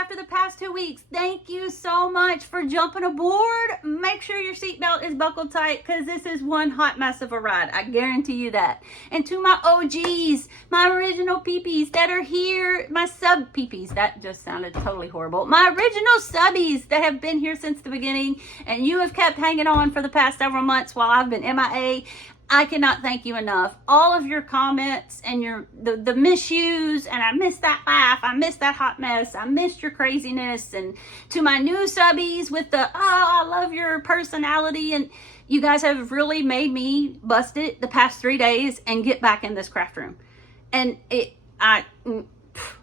after the past 2 weeks. Thank you so much for jumping aboard. Make sure your seatbelt is buckled tight because this is one hot mess of a ride. I guarantee you that. And to my OGs, my original peepees that are here, my sub peepees, that just sounded totally horrible. My original subbies that have been here since the beginning and you have kept hanging on for the past several months while I've been MIA. I cannot thank you enough. All of your comments and the misuse, and I missed that laugh, I missed that hot mess, I missed your craziness, and to my new subbies with the, oh, I love your personality, and you guys have really made me bust it the past 3 days and get back in this craft room. And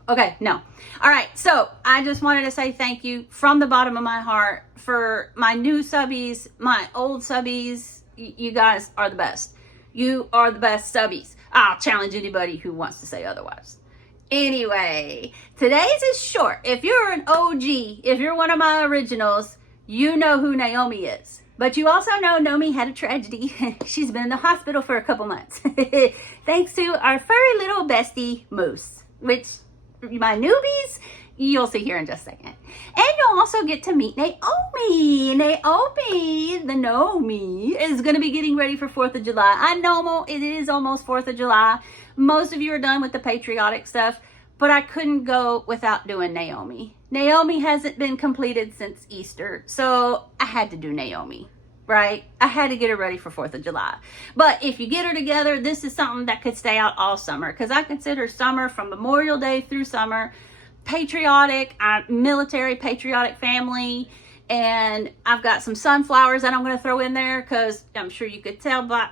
okay, no. All right, so I just wanted to say thank you from the bottom of my heart for my new subbies, my old subbies. You guys are the best. You are the best subbies. I'll challenge anybody who wants to say otherwise. Anyway, today's is short. If you're an OG, if you're one of my originals, you know who Gnoamie is. But you also know Gnoamie had a tragedy. She's been in the hospital for a couple months. Thanks to our furry little bestie, Moose. Which, my newbies, you'll see here in just a second. And you'll also get to meet Gnoamie. Gnoamie, the Gnoamie, is going to be getting ready for 4th of July. I know it is almost 4th of July. Most of you are done with the patriotic stuff, but I couldn't go without doing Gnoamie. Gnoamie hasn't been completed since Easter, so I had to do Gnoamie, right? I had to get her ready for 4th of July. But if you get her together, this is something that could stay out all summer, because I consider summer from Memorial Day through summer patriotic, military patriotic family, and I've got some sunflowers that I'm going to throw in there because I'm sure you could tell by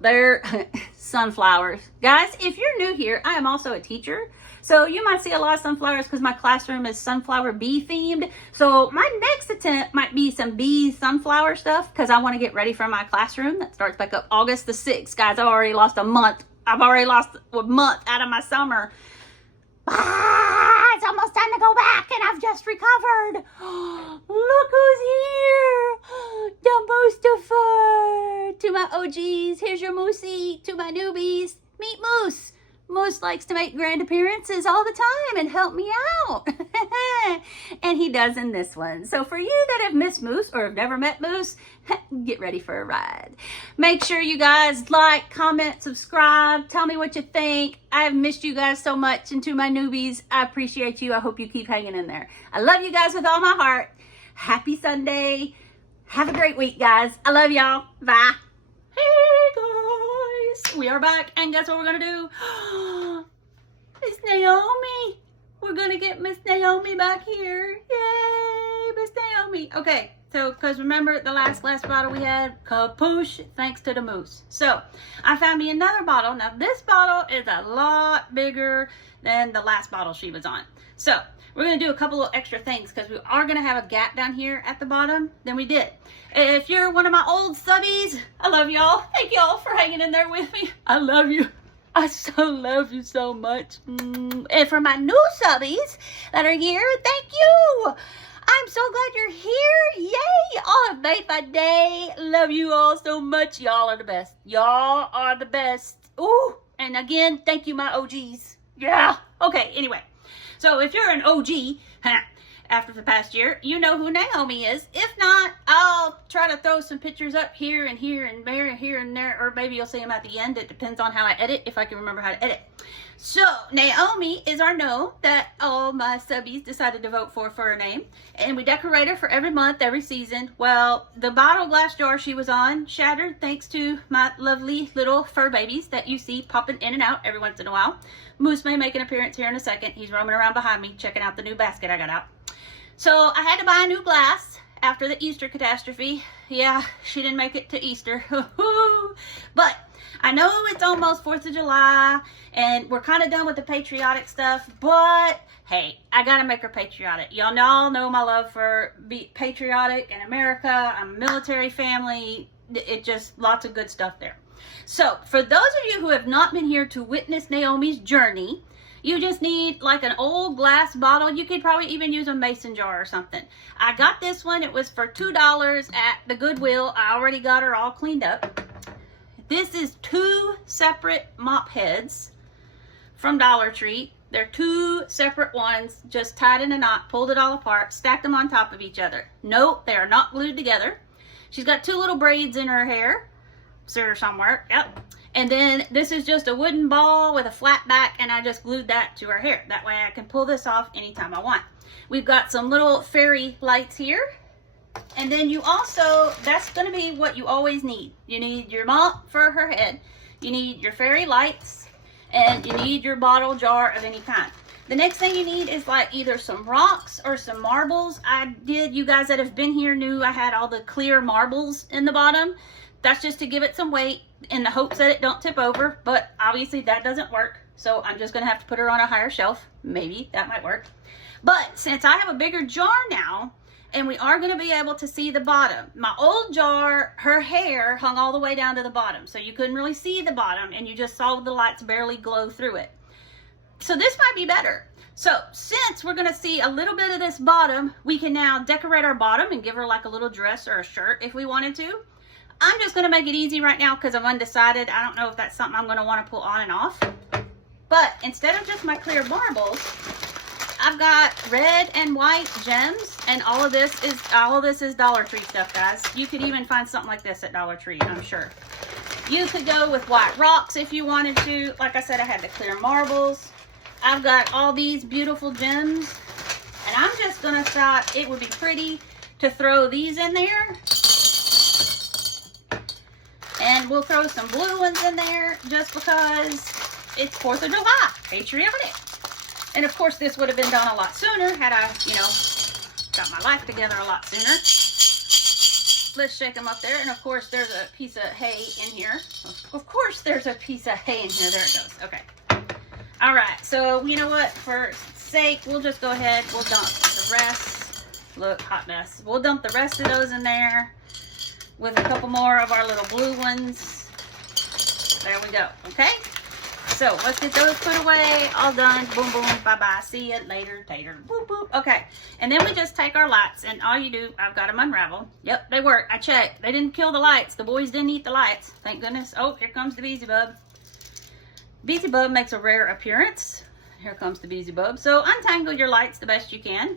they're sunflowers. Guys, if you're new here, I am also a teacher, so you might see a lot of sunflowers because my classroom is sunflower bee themed. So my next attempt might be some bee sunflower stuff because I want to get ready for my classroom that starts back up August the 6th. Guys, I've already lost a month. I've already lost a month out of my summer. It's almost time to go back, and I've just recovered. Look who's here. Dumbo-stuffer. To my OGs, here's your Moosey. To my newbies, meet Moose. Moose likes to make grand appearances all the time and help me out. And he does in this one. So for you that have missed Moose or have never met Moose, get ready for a ride. Make sure you guys like, comment, subscribe. Tell me what you think. I've missed you guys so much. And to my newbies, I appreciate you. I hope you keep hanging in there. I love you guys with all my heart. Happy Sunday. Have a great week, guys. I love y'all. Bye. Hey, guys. We are back. And guess what we're going to do? Miss Gnoamie. We're going to get Miss Gnoamie back here. Yay, Miss Gnoamie. Okay, so because remember the last bottle we had? Kapoosh, thanks to the Moose. So I found me another bottle. Now this bottle is a lot bigger than the last bottle she was on. So we're going to do a couple of extra things because we are going to have a gap down here at the bottom than we did. If you're one of my old subbies, I love y'all. Thank y'all for hanging in there with me. I love you. I so love you so much. And for my new subbies that are here, thank you. I'm so glad you're here. Yay. Y'all have made my day. Love you all so much. Y'all are the best. Y'all are the best. Ooh. And again, thank you, my OGs. Yeah. Okay, anyway. So if you're an OG, after the past year, you know who Gnoamie is. If not, I'll try to throw some pictures up here and here and there and here and there, or maybe you'll see them at the end. It depends on how I edit, if I can remember how to edit. So Gnoamie is our gnome that all my subbies decided to vote for a name, and we decorate her for every month, every season. Well, the bottle glass jar she was on shattered thanks to my lovely little fur babies that you see popping in and out every once in a while. Moose may make an appearance here in a second. He's roaming around behind me checking out the new basket I got out. So I had to buy a new glass after the Easter catastrophe. Yeah, she didn't make it to Easter. But I know it's almost 4th of July and we're kind of done with the patriotic stuff, but hey, I gotta make her patriotic. Y'all know my love for patriotic and America. I'm a military family. It just, lots of good stuff there. So for those of you who have not been here to witness Gnoamie's journey, you just need like an old glass bottle. You could probably even use a mason jar or something. I got this one. It was for $2 at the Goodwill. I already got her all cleaned up. This is 2 separate mop heads from Dollar Tree. They're two separate ones, just tied in a knot, pulled it all apart, stacked them on top of each other. No, they are not glued together. She's got two little braids in her hair. See her somewhere, yep. And then this is just a wooden ball with a flat back, and I just glued that to her hair. That way I can pull this off anytime I want. We've got some little fairy lights here. And then you also, that's gonna be what you always need. You need your mop for her head. You need your fairy lights, and you need your bottle jar of any kind. The next thing you need is like either some rocks or some marbles. You guys that have been here knew I had all the clear marbles in the bottom. That's just to give it some weight in the hopes that it don't tip over, but obviously that doesn't work. So I'm just gonna have to put her on a higher shelf. Maybe that might work. But since I have a bigger jar now, and we are gonna be able to see the bottom. My old jar, her hair hung all the way down to the bottom, so you couldn't really see the bottom, and you just saw the lights barely glow through it. So this might be better. So since we're gonna see a little bit of this bottom, we can now decorate our bottom and give her like a little dress or a shirt if we wanted to. I'm just gonna make it easy right now because I'm undecided. I don't know if that's something I'm gonna wanna pull on and off. But instead of just my clear marbles, I've got red and white gems, and all of this is Dollar Tree stuff, guys. You could even find something like this at Dollar Tree, I'm sure. You could go with white rocks if you wanted to. Like I said, I had the clear marbles. I've got all these beautiful gems, and I'm just gonna thought it would be pretty to throw these in there. And we'll throw some blue ones in there just because it's 4th of July, patriotic. And of course, this would have been done a lot sooner had I, got my life together a lot sooner. Let's shake them up there. And of course, there's a piece of hay in here. Of course, there's a piece of hay in here. There it goes. Okay. All right. So, you know what? For sake, we'll just go ahead. We'll dump the rest. Look, hot mess. We'll dump the rest of those in there with a couple more of our little blue ones. There we go. Okay. So let's get those put away, all done, boom, boom, bye-bye, see you later, tater, boop, boop. Okay, and then we just take our lights, and all you do, I've got them unraveled. Yep, they work, I checked. They didn't kill the lights. The boys didn't eat the lights, thank goodness. Oh, here comes the Beelzebub. Beelzebub makes a rare appearance. Here comes the Beelzebub. So untangle your lights the best you can.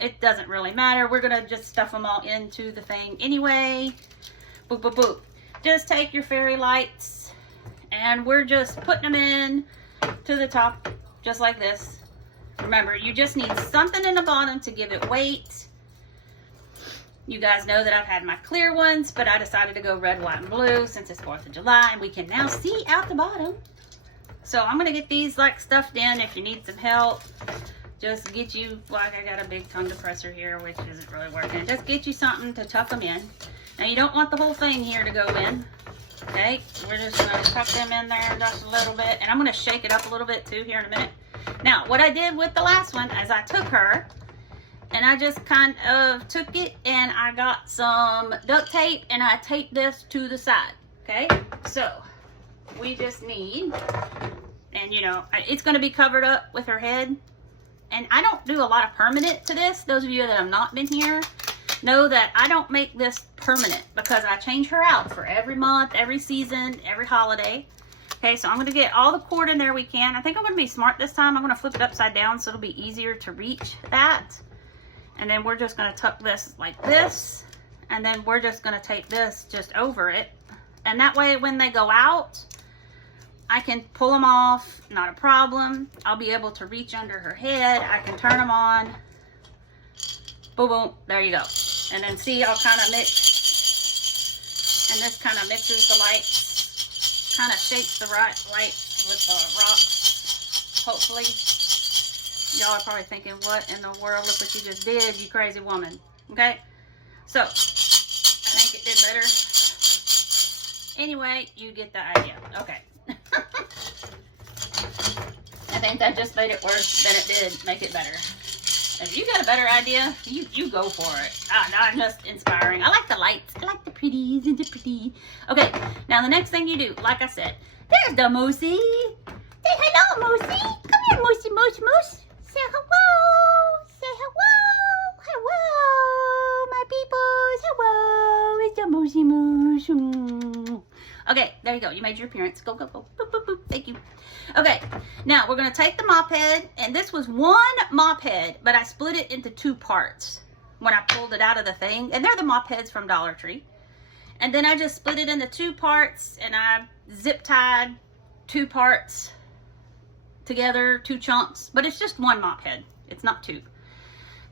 It doesn't really matter. We're gonna just stuff them all into the thing anyway. Boop, boop, boop. Just take your fairy lights, and we're just putting them in to the top, just like this. Remember, you just need something in the bottom to give it weight. You guys know that I've had my clear ones, but I decided to go red, white, and blue since it's 4th of July, and we can now see out the bottom. So I'm gonna get these like stuffed in. If you need some help, just get you, like I got a big tongue depressor here, which isn't really working. Just get you something to tuck them in. Now you don't want the whole thing here to go in. Okay, we're just going to tuck them in there just a little bit. And I'm going to shake it up a little bit too here in a minute. Now, what I did with the last one is I took her and I just kind of took it and I got some duct tape and I taped this to the side. Okay, so we just need, and it's going to be covered up with her head. And I don't do a lot of permanent to this. Those of you that have not been here know that I don't make this permanent because I change her out for every month, every season, every holiday. Okay, so I'm going to get all the cord in there we can. I think I'm going to be smart this time. I'm going to flip it upside down so it'll be easier to reach that. And then we're just going to tuck this like this. And then we're just going to tape this just over it. And that way when they go out, I can pull them off, not a problem. I'll be able to reach under her head. I can turn them on. Boom, boom, there you go. And then see, I'll kind of mix, and this kind of mixes the light, kind of shakes the light with the rocks, hopefully. Y'all are probably thinking, what in the world, look what you just did, you crazy woman. Okay, so, I think it did better. Anyway, you get the idea. Okay. I think that just made it worse than it did make it better. If you got a better idea, you go for it. No, I'm just inspiring. I like the lights. I like the pretties and the pretty. Okay, now the next thing you do, like I said, there's the Moosey. Say hello, Moosey. Come here, Moosey, Moose, Moose. Say hello. Say hello. Hello, my peoples. Hello. It's the Moosey Moose. Okay, there you go. You made your appearance. Go, go, go. Boop, boop, boop. Thank you. Okay, now we're going to take the mop head, and this was one mop head, but I split it into 2 parts when I pulled it out of the thing. And they're the mop heads from Dollar Tree. And then I just split it into 2 parts, and I zip tied 2 parts together, 2 chunks, but it's just 1 mop head. It's not 2.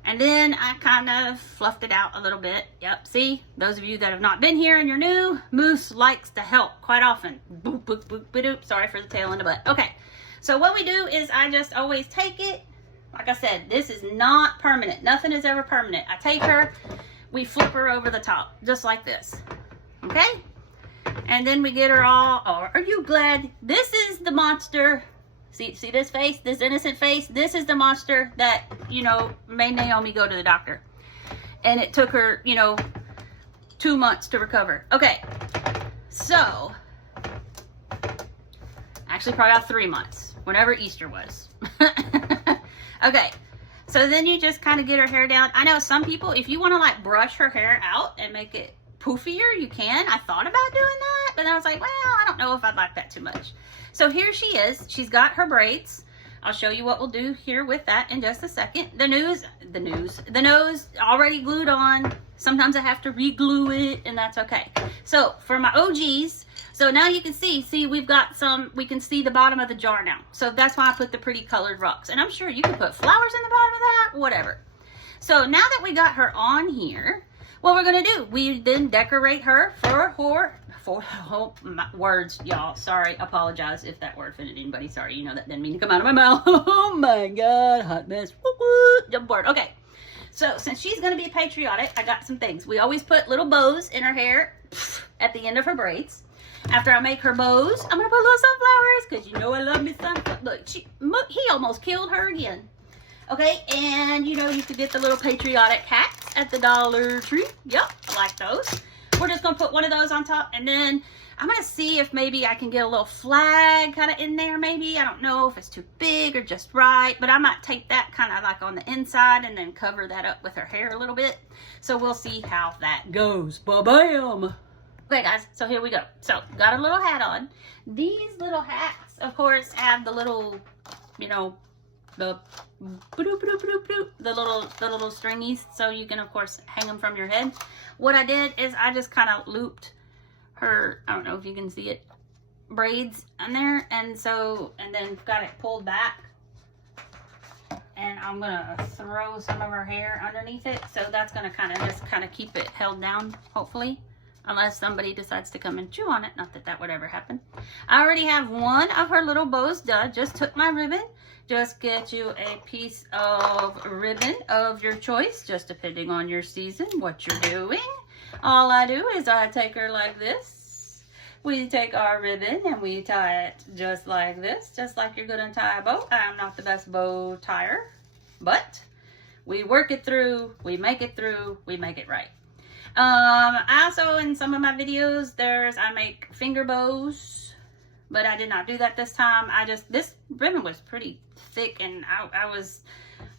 And then I kind of fluffed it out a little bit. Yep, see, those of you that have not been here and you're new, Moose likes to help quite often. Boop, boop, boop, boop. Sorry for the tail in the butt. Okay, so what we do is I just always take it. Like I said, this is not permanent. Nothing is ever permanent. I take her, we flip her over the top, just like this. Okay? And then we get her all, oh, are you glad? This is the monster. See this face, this innocent face? This is the monster that, you know, made Gnoamie go to the doctor. And it took her, you know, 2 months to recover. Okay, so, actually probably about 3 months, whenever Easter was. Okay, so then you just kind of get her hair down. I know some people, if you want to like brush her hair out and make it poofier, you can. I thought about doing that, but I was like, well, I don't know if I'd like that too much. So here she is. She's got her braids. I'll show you what we'll do here with that in just a second. The nose already glued on. Sometimes I have to re-glue it, and that's okay. So for my OGs, so now you can see we've got some, we can see the bottom of the jar now. So that's why I put the pretty colored rocks. And I'm sure you can put flowers in the bottom of that, whatever. So now that we got her on here, what we're gonna do, we then decorate her for oh, my words, y'all. Sorry, apologize if that word offended anybody. Sorry, you know that didn't mean to come out of my mouth. Oh my God, hot mess. Woo woo, jump board. Okay, so since she's gonna be patriotic, I got some things. We always put little bows in her hair at the end of her braids. After I make her bows, I'm gonna put little sunflowers because you know I love me sunflowers. Look, he almost killed her again. Okay, and you know you could get the little patriotic hats at the Dollar Tree. Yep, I like those. We're just going to put one of those on top, and then I'm going to see if maybe I can get a little flag kind of in there maybe. I don't know if it's too big or just right, but I might take that kind of like on the inside and then cover that up with her hair a little bit. So we'll see how that goes. Ba-bam! Okay, guys, so here we go. So, got a little hat on. These little hats, of course, have the little, you know, the little stringies, so you can of course hang them from your head. What I did is I just kind of looped her, I don't know if you can see it, braids on there, and then got it pulled back, and I'm gonna throw some of her hair underneath it, so that's gonna kind of keep it held down, hopefully, unless somebody decides to come and chew on it. Not that that would ever happen. I already have one of her little bows done. Just took my ribbon. Just get you a piece of ribbon of your choice, just depending on your season, what you're doing. All I do is I take her like this. We take our ribbon and we tie it just like this, just like you're gonna tie a bow. I'm not the best bow tire, but we work it through, we make it through, we make it right. I also, in some of my videos, I make finger bows, but I did not do that this time. This ribbon was pretty thick, and I was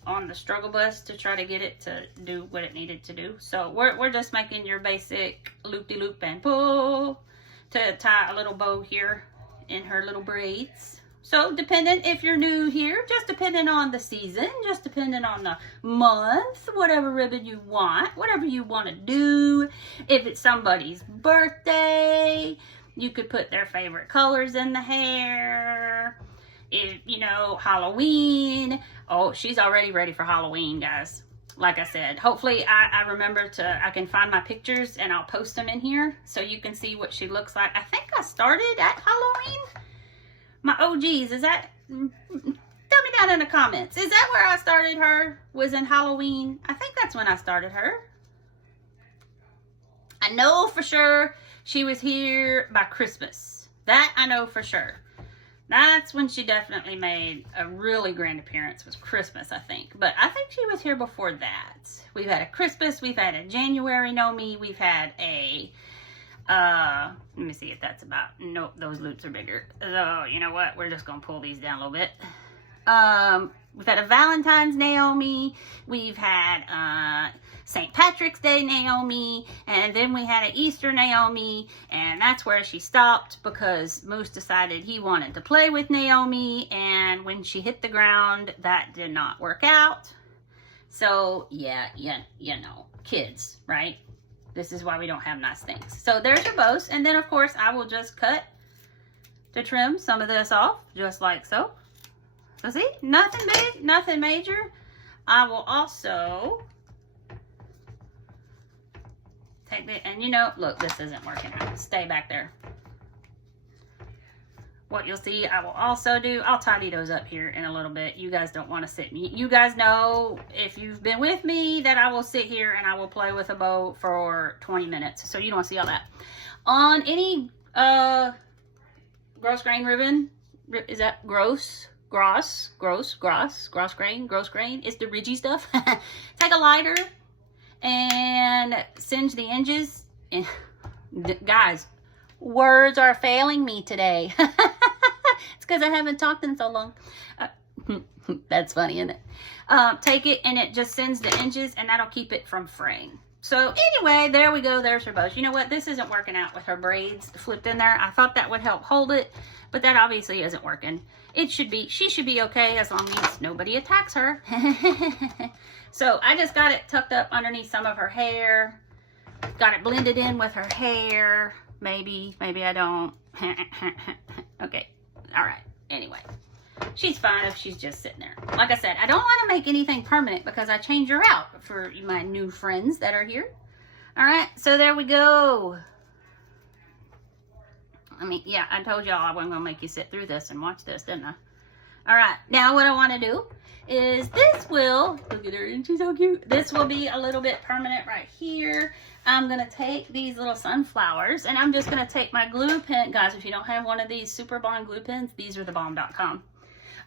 on the struggle bus to try to get it to do what it needed to do. So we're just making your basic loop-de-loop and pull to tie a little bow here in her little braids. So depending, if you're new here, just depending on the season, just depending on the month, whatever ribbon you want, whatever you want to do. If it's somebody's birthday, you could put their favorite colors in the hair. If, you know, Halloween. Oh, she's already ready for Halloween, guys. Like I said, hopefully I remember I can find my pictures and I'll post them in here so you can see what she looks like. I think I started at Halloween. My OGs, is that, tell me down in the comments. Is that where I started her? Was in Halloween? I think that's when I started her. I know for sure she was here by Christmas. That I know for sure. That's when she definitely made a really grand appearance, was Christmas, I think. But I think she was here before that. We've had a Christmas, we've had a January Gnoamie, we've had a, let me see if that's about, nope, those loops are bigger. So, you know what, we're just going to pull these down a little bit. We've had a Valentine's Gnoamie. We've had St. Patrick's Day Gnoamie. And then we had an Easter Gnoamie. And that's where she stopped because Moose decided he wanted to play with Gnoamie. And when she hit the ground, that did not work out. So, yeah, you know, kids, right? This is why we don't have nice things. So there's your bows. And then, of course, I will just cut to trim some of this off, just like so. So see, nothing big, nothing major. I will also take the, and you know, look, this isn't working out. Stay back there. What you'll see, I will also do, I'll tidy those up here in a little bit. You guys don't want to sit me. You guys know, if you've been with me, that I will sit here and I will play with a bow for 20 minutes. So you don't see all that. On any gross grain ribbon, is that gross grain, it's the ridgy stuff. Take a lighter and singe the edges. And guys, words are failing me today. It's because I haven't talked in so long. That's funny, isn't it? Take it and it just sends the edges and that'll keep it from fraying. So anyway, there we go. There's her bows. You know what? This isn't working out with her braids flipped in there. I thought that would help hold it, but that obviously isn't working. It should be, she should be okay as long as nobody attacks her. So I just got it tucked up underneath some of her hair. Got it blended in with her hair. Maybe I don't. Okay. All right. Anyway, she's fine if she's just sitting there. Like I said, I don't want to make anything permanent because I change her out for my new friends that are here. All right. So there we go. I mean, yeah, I told y'all I wasn't going to make you sit through this and watch this, didn't I? All right. Now what I want to do is this will, look at her, isn't she so cute? This will be a little bit permanent right here. I'm going to take these little sunflowers and I'm just going to take my glue pen. Guys, if you don't have one of these Super Bond glue pens, these are thebomb.com.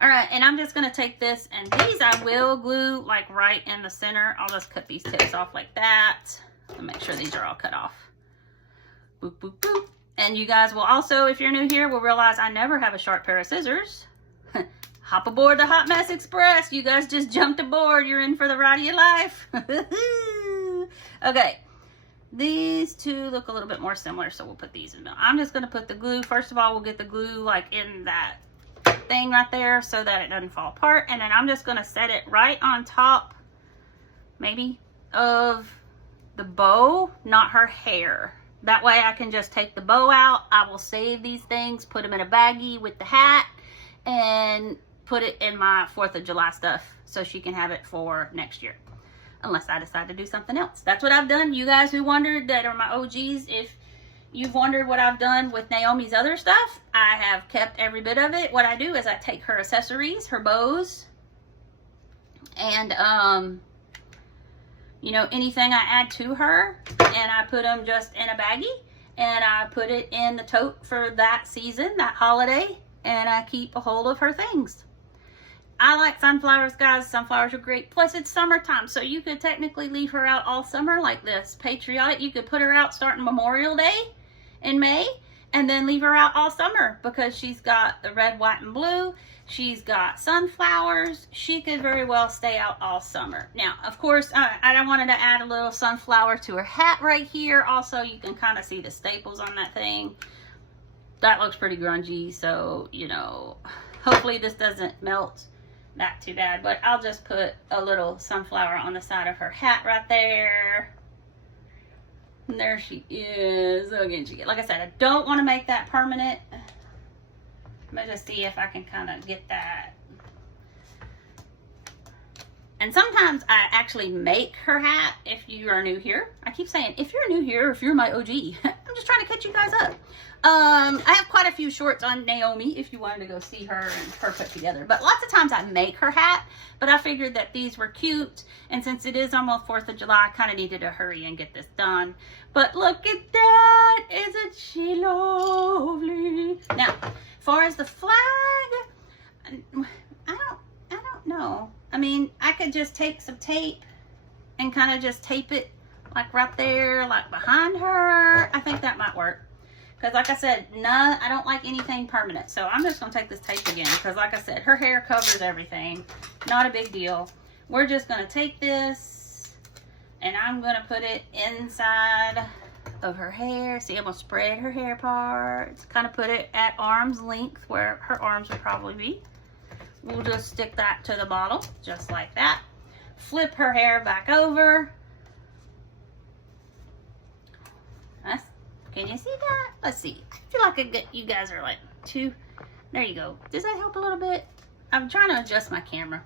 All right, and I'm just going to take this and these I will glue like right in the center. I'll just cut these tips off like that and make sure these are all cut off. Boop, boop, boop. And you guys will also, if you're new here, will realize I never have a sharp pair of scissors. Hop aboard the Hot Mess Express. You guys just jumped aboard. You're in for the ride of your life. Okay. These two look a little bit more similar, so we'll put these in the middle. I'm just going to put the glue. First of all, we'll get the glue like in that thing right there so that it doesn't fall apart. And then I'm just going to set it right on top, maybe, of the bow, not her hair. That way I can just take the bow out. I will save these things, put them in a baggie with the hat, and put it in my 4th of July stuff so she can have it for next year. Unless I decide to do something else. That's what I've done. You guys who wondered, that are my OGs, if you've wondered what I've done with Naomi's other stuff, I have kept every bit of it. What I do is I take her accessories, her bows, and you know, anything I add to her, and I put them just in a baggie, and I put it in the tote for that season, that holiday, and I keep a hold of her things. I like sunflowers, guys. Sunflowers are great. Plus, it's summertime, so you could technically leave her out all summer like this. Patriotic, you could put her out starting Memorial Day in May, and then leave her out all summer because she's got the red, white, and blue. She's got sunflowers. She could very well stay out all summer. Now, of course, I wanted to add a little sunflower to her hat right here. Also, you can kind of see the staples on that thing. That looks pretty grungy, so, you know, hopefully this doesn't melt that too bad. But I'll just put a little sunflower on the side of her hat right there. And there she is. Again, like I said, I don't want to make that permanent. Let me just see if I can kind of get that. And sometimes I actually make her hat if you are new here. I keep saying, if you're new here, if you're my OG. I'm just trying to catch you guys up. I have quite a few shorts on Gnoamie if you wanted to go see her and her put together. But lots of times I make her hat. But I figured that these were cute. And since it is almost 4th of July, I kind of needed to hurry and get this done. But look at that. Isn't she lovely? Now, as far as the flag, I don't know. I mean, I could just take some tape and kind of just tape it like right there, like behind her. I think that might work. Because like I said, I don't like anything permanent. So I'm just going to take this tape again. Because like I said, her hair covers everything. Not a big deal. We're just going to take this and I'm going to put it inside of her hair. See, I'm going to spread her hair parts. Kind of put it at arm's length where her arms would probably be. We'll just stick that to the bottle just like that. Flip her hair back over. Can you see that? Let's see. I feel like you guys are like two. There you go. Does that help a little bit? I'm trying to adjust my camera.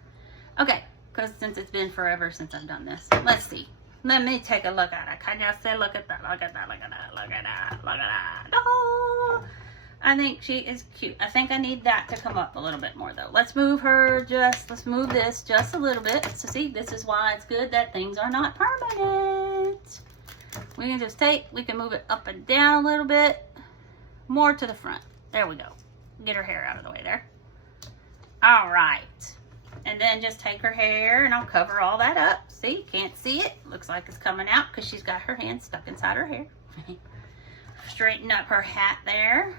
Okay, because since it's been forever since I've done this. Let's see. Let me take a look at it. Can you say, look at that, look at that, look at that, look at that, look at that. Oh, I think she is cute. I think I need that to come up a little bit more though. Let's move her let's move this just a little bit. So see, this is why it's good that things are not permanent. We can move it up and down a little bit. More to the front. There we go. Get her hair out of the way there. All right. And then just take her hair and I'll cover all that up. See, can't see it. Looks like it's coming out because she's got her hand stuck inside her hair. Straighten up her hat there.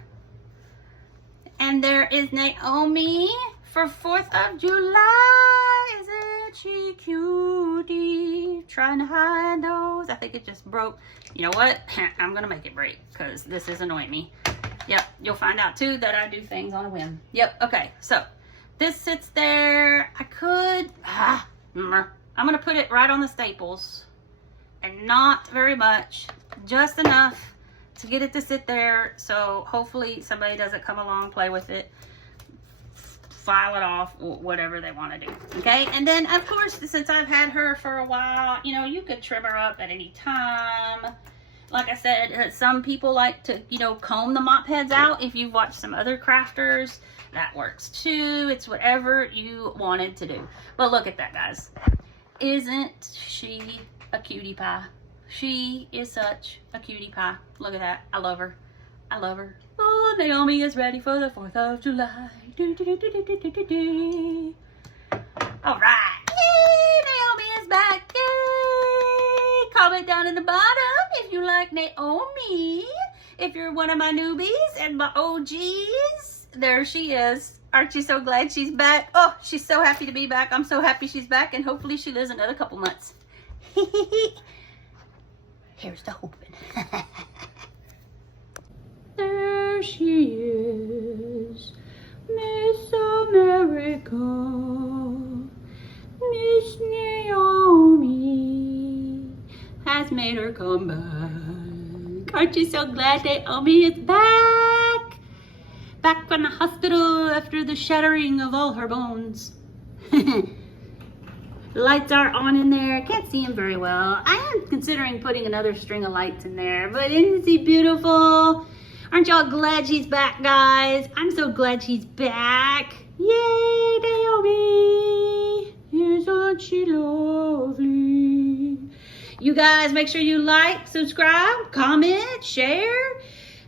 And there is Gnoamie for 4th of July. Isn't she cutie? Trying to hide those. I think it just broke. You know what? I'm going to make it break because this is annoying me. Yep, you'll find out too that I do things on a whim. Yep, okay. So this sits there. I could, I'm going to put it right on the staples and not very much, just enough to get it to sit there. So hopefully somebody doesn't come along, play with it, file it off, whatever they want to do. Okay, and then of course, since I've had her for a while, you know, you could trim her up at any time. Like I said, some people like to, you know, comb the mop heads out. If you've watched some other crafters, that works too. It's whatever you wanted to do. But look at that, guys. Isn't she a cutie pie? She is such a cutie pie. Look at that. I love her. I love her. Oh, Gnoamie is ready for the 4th of July. Do, do, do, do, do, do, do, do. All right. Yay, Gnoamie is back. Yay. Comment down in the bottom if you like Gnoamie. If you're one of my newbies and my OGs, there she is. Aren't you so glad she's back? Oh, she's so happy to be back. I'm so happy she's back, and hopefully she lives another couple months. Here's the hoping. There she is, Miss America, Miss Gnoamie has made her come back. Aren't you so glad Gnoamie is back? Back from the hospital after the shattering of all her bones. Lights are on in there. I can't see them very well. I am considering putting another string of lights in there, but isn't she beautiful? Aren't y'all glad she's back, guys? I'm so glad she's back. Yay, Gnoamie. Isn't she lovely? You guys make sure you like, subscribe, comment, share.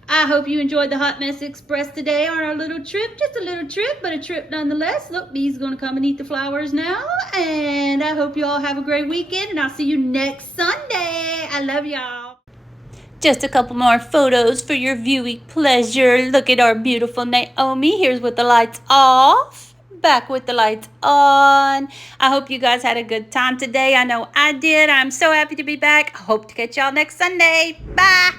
I hope you enjoyed the Hot Mess Express today on our little trip. Just a little trip, but a trip nonetheless. Look, bees gonna come and eat the flowers now. And I hope you all have a great weekend, and I'll see you next Sunday. I love y'all. Just a couple more photos for your viewing pleasure. Look at our beautiful Gnoamie. Here's with the lights off. Back with the lights on. I hope you guys had a good time today. I know I did. I'm so happy to be back. I hope to catch y'all next Sunday. Bye.